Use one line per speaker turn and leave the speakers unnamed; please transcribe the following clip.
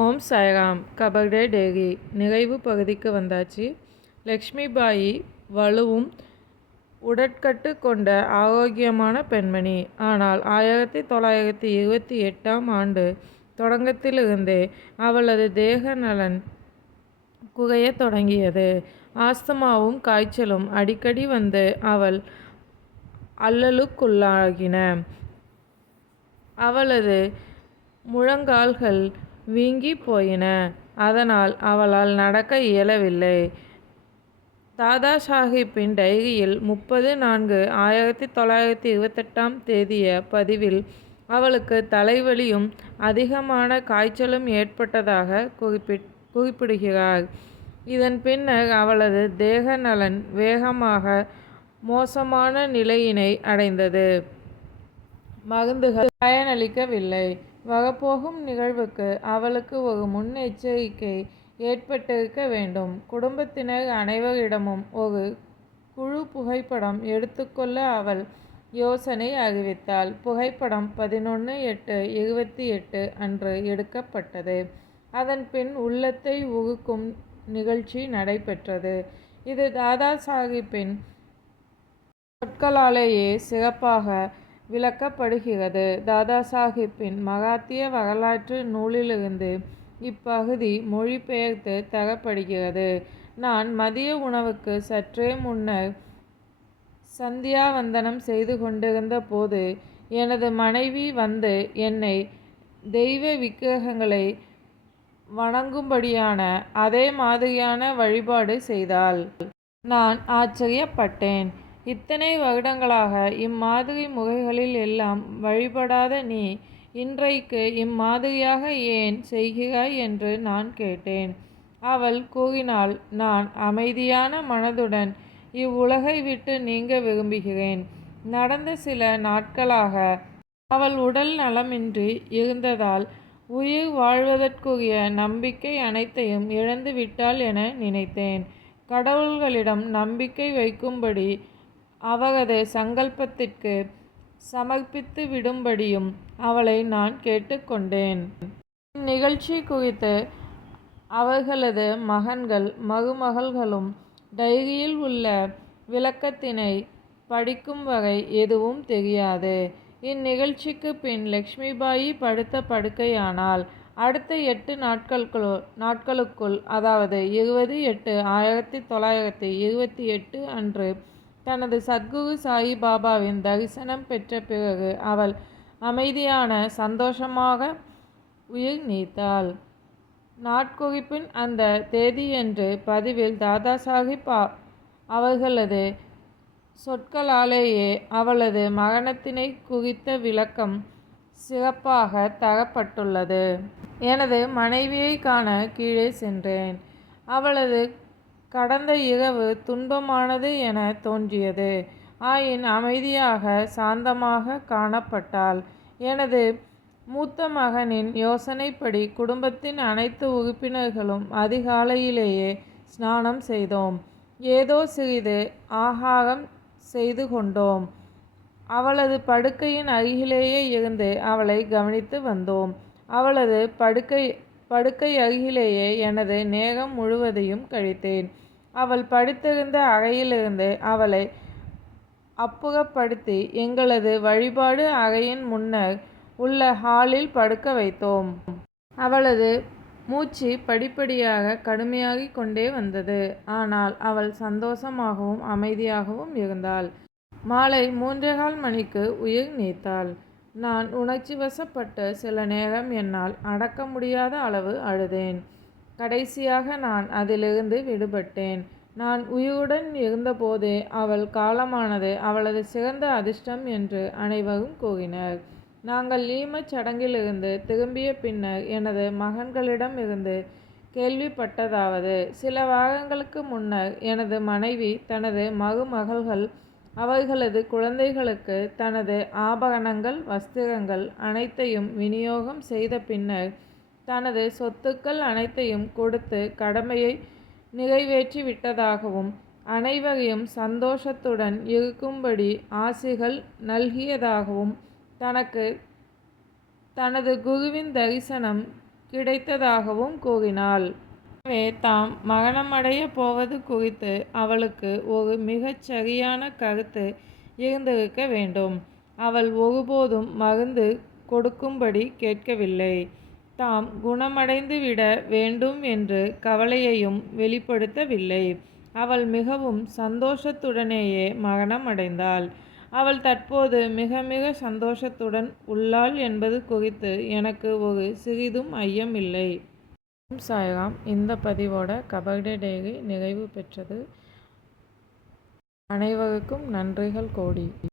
ஓம் சாய்ராம். கபர்டே டேகி. நிறைவு பகுதிக்கு வந்தாச்சு. லக்ஷ்மிபாயி வலுவும் உடற்கட்டு கொண்ட ஆரோக்கியமான பெண்மணி. ஆனால் ஆயிரத்தி தொள்ளாயிரத்தி இருபத்தி எட்டாம் ஆண்டு தொடங்கத்திலிருந்தே அவளது தேக நலன் குறைய தொடங்கியது. ஆஸ்துமாவும் காய்ச்சலும் அடிக்கடி வந்து அவள் அல்லலுக்குள்ளாகின. அவளது முழங்கால்கள் வீங்கி போயின. அதனால் அவளால் நடக்க இயலவில்லை. தாதா சாஹிப்பின் டைரியில் முப்பது நான்கு ஆயிரத்தி தொள்ளாயிரத்தி இருபத்தெட்டாம் தேதிய பதிவில் அவளுக்கு தலைவலியும் அதிகமான காய்ச்சலும் ஏற்பட்டதாக குறிப்பிட் குறிப்பிடுகிறார். இதன் பின்னர் அவளது தேக நலன் வேகமாக மோசமான நிலையினை அடைந்தது. மருந்துகள் பயனளிக்கவில்லை. வரப்போகும் நிகழ்வுக்கு அவளுக்கு ஒரு முன்னெச்சரிக்கை ஏற்பட்டிருக்க வேண்டும். குடும்பத்தினர் அனைவரிடமும் ஒரு குழு புகைப்படம் எடுத்துக்கொள்ள அவள் யோசனை அறிவித்தாள். புகைப்படம் பதினொன்று எட்டு இருபத்தி எட்டு அன்று எடுக்கப்பட்டது. அதன் பின் உள்ளத்தை உகுக்கும் நிகழ்ச்சி நடைபெற்றது. இது தாதா சாஹிப்பின் சொற்களாலேயே சிறப்பாக விளக்கப்படுகிறது. தாதா சாஹிப்பின் மகாத்திய வரலாற்று நூலிலிருந்து இப்பகுதி மொழிபெயர்த்து தரப்படுகிறது. நான் மதிய உணவுக்கு சற்றே முன்னர் சந்தியாவந்தனம் செய்து கொண்டிருந்த போது எனது மனைவி வந்து என்னை தெய்வ விக்கிரகங்களை வணங்கும்படியான அதே மாதிரியான வழிபாடு செய்தாள். நான் ஆச்சரியப்பட்டேன். இத்தனை வருடங்களாக இம்மாதிரி முறைகளில் எல்லாம் வழிபடாத நீ இன்றைக்கு இம்மாதிரியாக ஏன் செய்கிறாய் என்று நான் கேட்டேன். அவள் கூறினாள் நான் அமைதியான மனதுடன் இவ்வுலகை விட்டு நீங்க விரும்புகிறேன். நடந்த சில நாட்களாக அவள் உடல் நலமின்றி இருந்ததால் உயிர் வாழ்வதற்குரிய நம்பிக்கை அனைத்தையும் இழந்து விட்டாள் என நினைத்தேன். கடவுள்களிடம் நம்பிக்கை வைக்கும்படி அவரது சங்கல்பத்திற்கு சமர்ப்பித்து விடும்படியும் அவளை நான் கேட்டுக்கொண்டேன். இந்நிகழ்ச்சி குறித்து அவர்களது மகன்கள் மருமகள்களும் டைரியில் உள்ள விளக்கத்தினை படிக்கும் வரை எதுவும் தெரியாது. இந்நிகழ்ச்சிக்கு பின் லக்ஷ்மிபாயி படுத்த படுக்கையானால் அடுத்த எட்டு நாட்களுக்குள் நாட்களுக்குள் அதாவது இருபது எட்டு ஆயிரத்தி தொள்ளாயிரத்தி இருபத்தி எட்டு அன்று தனது சத்குரு சாயி பாபாவின் தரிசனம் பெற்ற பிறகு அவள் அமைதியான சந்தோஷமாக உயிர் நீத்தாள். நாட்குறிப்பின் அந்த தேதியன்று பதிவில் தாதா சாஹிப் அவர்களது சொற்களாலேயே அவளது மரணத்தினை குறித்த விளக்கம் சிறப்பாக தரப்பட்டுள்ளது. எனது மனைவியை காண கீழே சென்றேன். அவளது கடந்த இரவு துன்பமானது என தோன்றியது. ஆயின் அமைதியாக சாந்தமாக காணப்பட்டாள். எனது மூத்த மகனின் யோசனைப்படி குடும்பத்தின் அனைத்து உறுப்பினர்களும் அதிகாலையிலேயே ஸ்நானம் செய்தோம். ஏதோ சிறிது ஆகாரம் செய்து கொண்டோம். அவளது படுக்கையின் அருகிலேயே இருந்து அவளை கவனித்து வந்தோம். அவளது படுக்கை படுக்கை அருகிலேயே எனது நேரம் முழுவதையும் கழித்தேன். அவள் படுத்திருந்த அறையிலிருந்து அவளை அப்புறப்படுத்தி எங்களது வழிபாடு அறையின் முன்னர் உள்ள ஹாலில் படுக்க வைத்தோம். அவளது மூச்சு படிப்படியாக கடுமையாகிக் கொண்டே வந்தது. ஆனால் அவள் சந்தோஷமாகவும் அமைதியாகவும் இருந்தாள். மாலை மூன்றேகால் மணிக்கு உயிர் நீத்தாள். நான் உணர்ச்சி வசப்பட்டு சில நேரம் என்னால் அடக்க முடியாத அளவு அழுதேன். கடைசியாக நான் அதிலிருந்து விடுபட்டேன். நான் உயிருடன் இருந்தபோதே அவள் காலமானது அவளது சிறந்த அதிர்ஷ்டம் என்று அனைவரும் கூறினர். நாங்கள் ஈமச் சடங்கிலிருந்து திரும்பிய பின்னர் எனது மகன்களிடம் இருந்து கேள்விப்பட்டதாவது சில வாரங்களுக்கு முன்னர் எனது மனைவி தனது மருமகள்கள் அவர்களது குழந்தைகளுக்கு தனது ஆபரணங்கள் வஸ்திரங்கள் அனைத்தையும் விநியோகம் செய்த பின்னர் தனது சொத்துக்கள் அனைத்தையும் கொடுத்து கடமையை நிறைவேற்றி விட்டதாகவும் அனைவரையும் சந்தோஷத்துடன் இருக்கும்படி ஆசிகள் நல்கியதாகவும் தனக்கு தனது குருவின் தரிசனம் கிடைத்ததாகவும் கூறினாள். எனவே தாம் மரணமடைய போவது குறித்து அவளுக்கு ஒரு மிகச் சரியான கருத்து இருந்திருக்க வேண்டும். அவள் ஒருபோதும் மருந்து கொடுக்கும்படி கேட்கவில்லை. தாம் குணமடைந்து விட வேண்டும் என்று கவலையையும் வெளிப்படுத்தவில்லை. அவள் மிகவும் சந்தோஷத்துடனேயே மரணம் அடைந்தாள் அவள் தற்போது மிக மிக சந்தோஷத்துடன் உள்ளாள் என்பது குறித்து எனக்கு ஒரு சிறிதும் ஐயம் இல்லை. சாய்ராம் இந்த பதிவோட கபர்டே டேகை நிறைவு பெற்றது. அனைவருக்கும் நன்றிகள் கோடி.